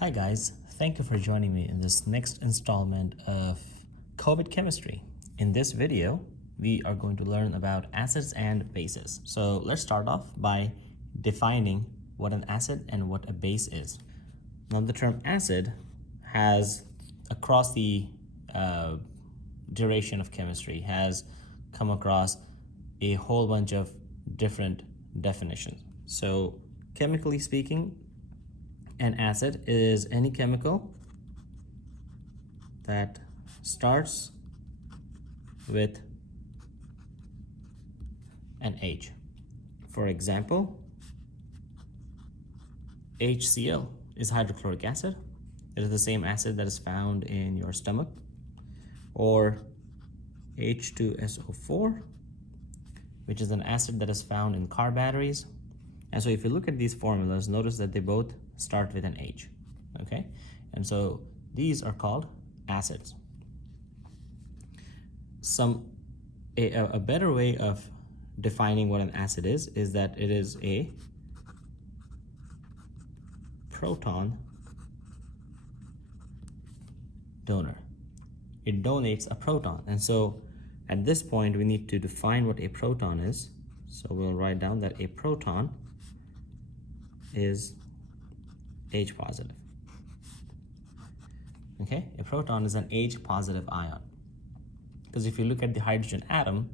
Hi guys, thank you for joining me in this next installment of COVID chemistry. In this video, we are going to learn about acids and bases. So let's start off by defining what an acid and what a base is. Now the term acid has, across the duration of chemistry, has come across a whole bunch of different definitions. So chemically speaking, an acid is any chemical that starts with an H. For example, HCl is hydrochloric acid. It is the same acid that is found in your stomach. Or H2SO4, which is an acid that is found in car batteries. And so if you look at these formulas, notice that they both start with an H, okay? And so these are called acids. A better way of defining what an acid is that it is a proton donor. It donates a proton. And so at this point, we need to define what a proton is. So we'll write down that a proton is H positive. Okay, a proton is an H positive ion. Because if you look at the hydrogen atom,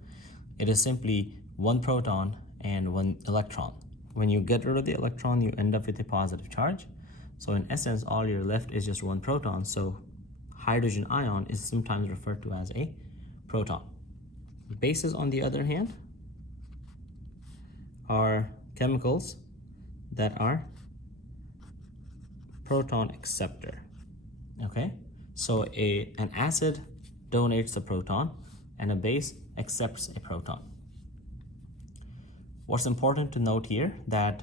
it is simply one proton and one electron. When you get rid of the electron, you end up with a positive charge. So in essence, all you're left is just one proton. So hydrogen ion is sometimes referred to as a proton. Bases, on the other hand, are chemicals that are proton acceptor. Okay, so an acid donates a proton and a base accepts a proton. What's important to note here that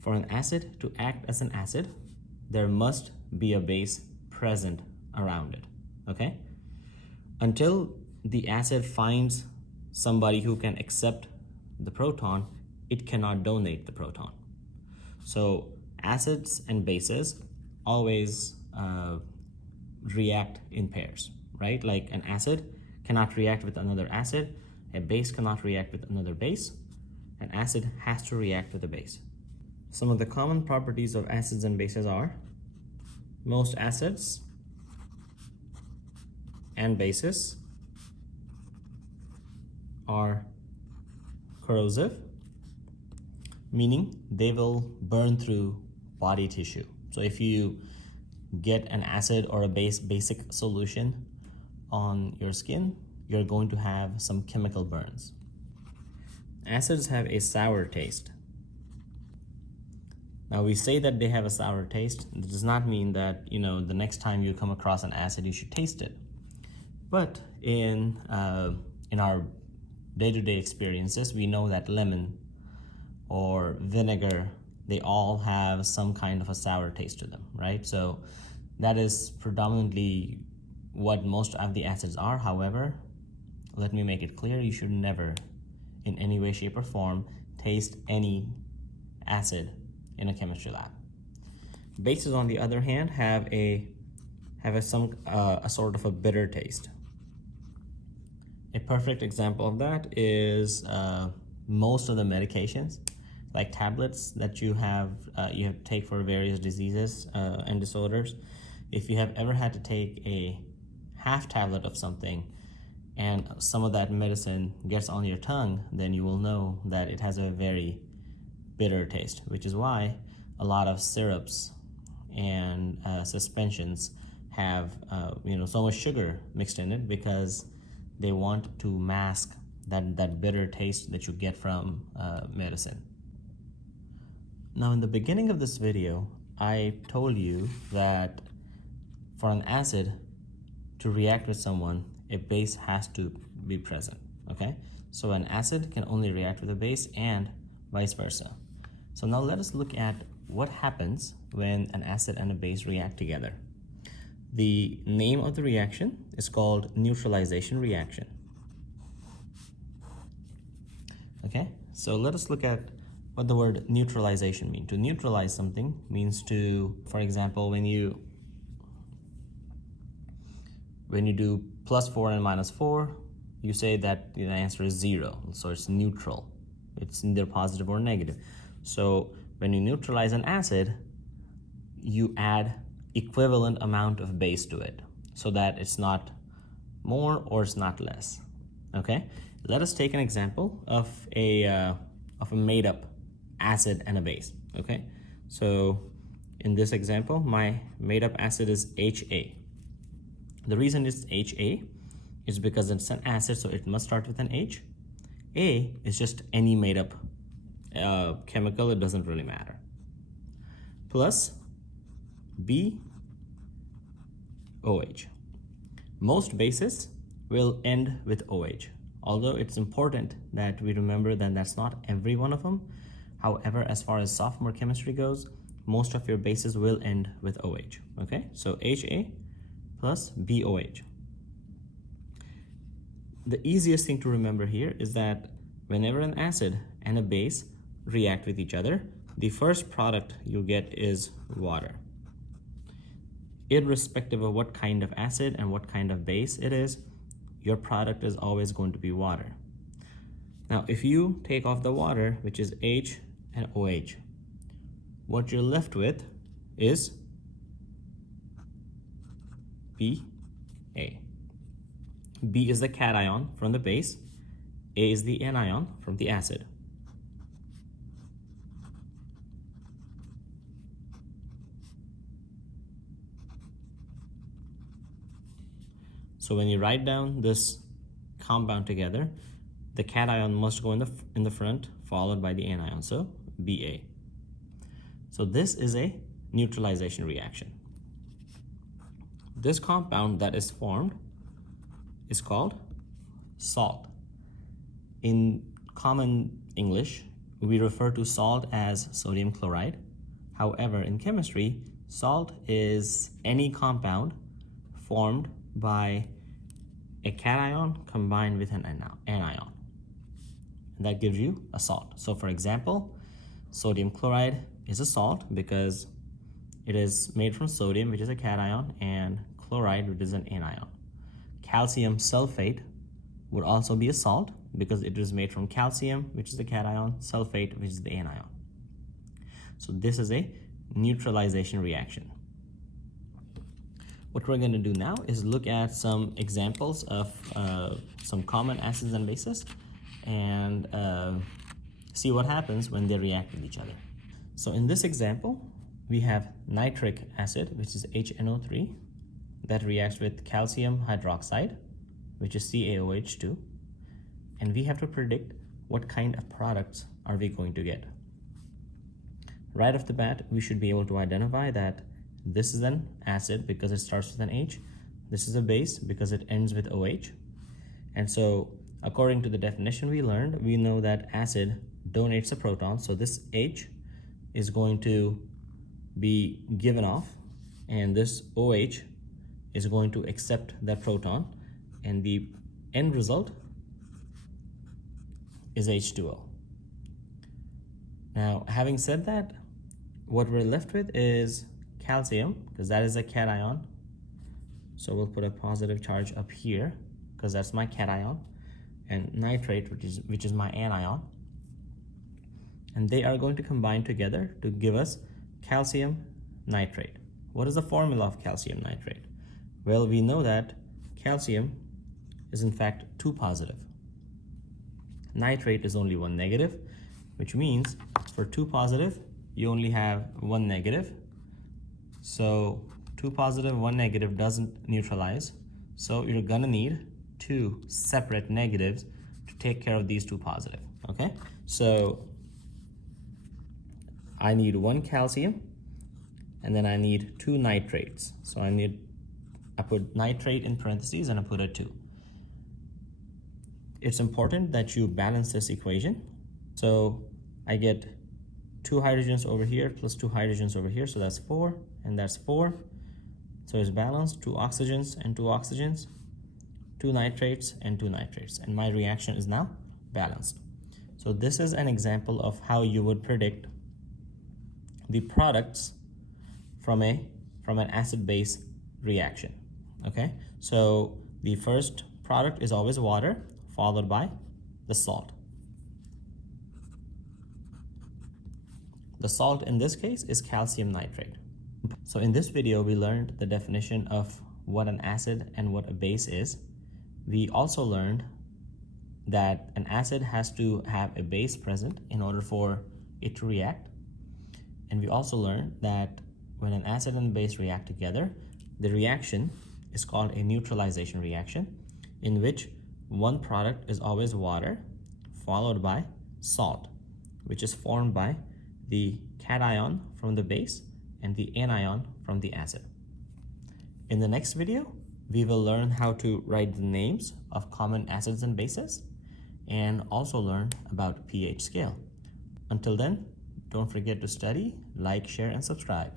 for an acid to act as an acid, there must be a base present around it. Okay, until the acid finds somebody who can accept the proton, it cannot donate the proton. So acids and bases always react in pairs, right? Like an acid cannot react with another acid, a base cannot react with another base, an acid has to react with a base. Some of the common properties of acids and bases are: most acids and bases are corrosive, meaning they will burn through body tissue. So if you get an acid or a basic solution on your skin, you're going to have some chemical burns. Acids have a sour taste. Now we say that they have a sour taste. It does not mean that, the next time you come across an acid, you should taste it. But in our day-to-day experiences, we know that lemon or vinegar, they all have some kind of a sour taste to them, right? So that is predominantly what most of the acids are. However, let me make it clear, you should never, in any way, shape, or form, taste any acid in a chemistry lab. Bases, on the other hand, have a sort of a bitter taste. A perfect example of that is most of the medications, like tablets that you have to take for various diseases and disorders. If you have ever had to take a half tablet of something and some of that medicine gets on your tongue, then you will know that it has a very bitter taste, which is why a lot of syrups and suspensions have so much sugar mixed in it, because they want to mask that bitter taste that you get from medicine. Now, in the beginning of this video, I told you that for an acid to react with someone, a base has to be present, okay? So an acid can only react with a base and vice versa. So now let us look at what happens when an acid and a base react together. The name of the reaction is called neutralization reaction. Okay, so let us look at what the word neutralization mean. To neutralize something means to, for example, when you do +4 and -4, you say that the answer is 0, so it's neutral. It's neither positive or negative. So when you neutralize an acid, you add equivalent amount of base to it so that it's not more or it's not less. Okay, let us take an example of a made up acid and a base. Okay, so in this example, my made up acid is HA. The reason it's HA is because it's an acid, so it must start with an H. A is just any made up chemical, it doesn't really matter. Plus B OH. Most bases will end with OH, although it's important that we remember that that's not every one of them. However, as far as sophomore chemistry goes, most of your bases will end with OH. Okay, so HA plus BOH. The easiest thing to remember here is that whenever an acid and a base react with each other, the first product you get is water. Irrespective of what kind of acid and what kind of base it is, your product is always going to be water. Now, if you take off the water, which is H and OH, what you're left with is BA. B is the cation from the base, A is the anion from the acid. So when you write down this compound together, the cation must go in the front, followed by the anion, so Ba. So this is a neutralization reaction. This compound that is formed is called salt. In common English, we refer to salt as sodium chloride. However, in chemistry, salt is any compound formed by a cation combined with an anion. And that gives you a salt. So for example, sodium chloride is a salt because it is made from sodium, which is a cation, and chloride, which is an anion. Calcium sulfate would also be a salt because it is made from calcium, which is the cation, sulfate, which is the anion. So this is a neutralization reaction. What we're going to do now is look at some examples of some common acids and bases and see what happens when they react with each other. So in this example, we have nitric acid, which is HNO3, that reacts with calcium hydroxide, which is CaOH2, and we have to predict what kind of products are we going to get. Right off the bat, we should be able to identify that this is an acid because it starts with an H. This is a base because it ends with OH. And so according to the definition we learned, we know that acid donates a proton. So this H is going to be given off, and this OH is going to accept that proton, and the end result is H2O. Now, having said that, what we're left with is calcium, because that is a cation. So we'll put a positive charge up here because that's my cation, and nitrate, which is my anion. And they are going to combine together to give us calcium nitrate. What is the formula of calcium nitrate? Well, we know that calcium is in fact 2 positive. Nitrate is only 1 negative, which means for 2 positive, you only have 1 negative. So 2 positive, 1 negative doesn't neutralize. So you're gonna need 2 separate negatives to take care of these 2 positive, okay? So I need 1 calcium, and then I need 2 nitrates. So I put nitrate in parentheses and I put a 2. It's important that you balance this equation. So I get 2 hydrogens over here plus 2 hydrogens over here, so that's 4, and that's 4. So it's balanced, 2 oxygens and 2 oxygens, 2 nitrates and 2 nitrates, and my reaction is now balanced. So this is an example of how you would predict the products from an acid-base reaction. Okay, so the first product is always water, followed by the salt. The salt in this case is calcium nitrate. So in this video, we learned the definition of what an acid and what a base is. We also learned that an acid has to have a base present in order for it to react. And we also learned that when an acid and a base react together, the reaction is called a neutralization reaction, in which one product is always water, followed by salt, which is formed by the cation from the base and the anion from the acid. In the next video, we will learn how to write the names of common acids and bases, and also learn about pH scale. Until then, don't forget to study, like, share, and subscribe.